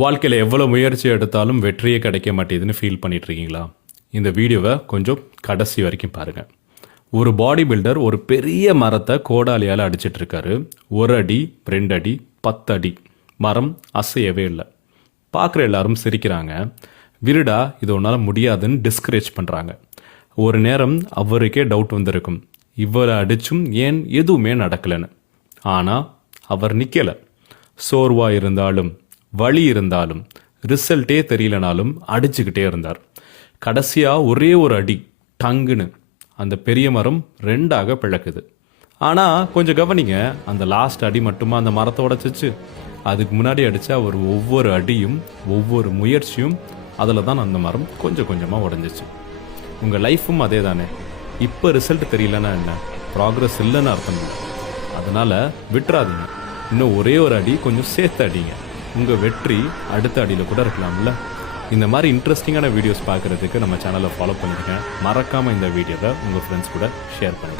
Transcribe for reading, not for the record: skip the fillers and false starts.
வாழ்க்கையில் எவ்வளோ முயற்சி எடுத்தாலும் வெற்றியே கிடைக்க மாட்டேதுன்னு ஃபீல் பண்ணிகிட்ருக்கீங்களா? இந்த வீடியோவை கொஞ்சம் கடைசி வரைக்கும் பாருங்கள். ஒரு பாடி பில்டர் ஒரு பெரிய மரத்தை கோடாலியால் அடிச்சிட்ருக்காரு. 1 அடி 2 அடி 10 அடி மரம் அசையவே இல்லை. பார்க்குற எல்லாரும் சிரிக்கிறாங்க. விருடா, இது ஒன்றால் முடியாதுன்னு டிஸ்கரேஜ் பண்ணுறாங்க. ஒரு நேரம் அவருக்கே டவுட் வந்திருக்கும், இவ்வளோ அடிச்சும் ஏன் எதுவுமே நடக்கலைன்னு. ஆனால் அவர் நிற்கலை. சோர்வாக இருந்தாலும் வலி இருந்தாலும் ரிசல்ட்டே தெரியலனாலும் அடிச்சுக்கிட்டே இருந்தார். கடைசியாக ஒரே ஒரு அடி, டங்குன்னு அந்த பெரிய மரம் 2ஆக பிளக்குது. ஆனால் கொஞ்சம் கவனிங்க, அந்த லாஸ்ட் அடி மட்டுமா அந்த மரத்தை உடைச்சிச்சு? அதுக்கு முன்னாடி அடித்த அவர் ஒவ்வொரு அடியும் ஒவ்வொரு முயற்சியும் அதில் தான் அந்த மரம் கொஞ்சம் கொஞ்சமாக உடஞ்சிச்சு. உங்கள் லைஃப்பும் அதே தானே. இப்போ ரிசல்ட் தெரியலன்னா என்ன, ப்ராக்ரஸ் இல்லைன்னு அர்த்தம் இல்லை. அதனால் விட்டுறாதீங்க. இன்னும் ஒரே ஒரு அடி கொஞ்சம் சேர்த்து அடிங்க. உங்கள் வெற்றி அடுத்த அடியில் கூட இருக்கலாம்ல. இந்த மாதிரி இன்ட்ரெஸ்டிங்கான வீடியோஸ் பார்க்குறதுக்கு நம்ம சேனலை ஃபாலோ பண்ணிடுங்க. மறக்காமல் இந்த வீடியோவை உங்கள் ஃப்ரெண்ட்ஸ் கூட ஷேர் பண்ணுங்கள்.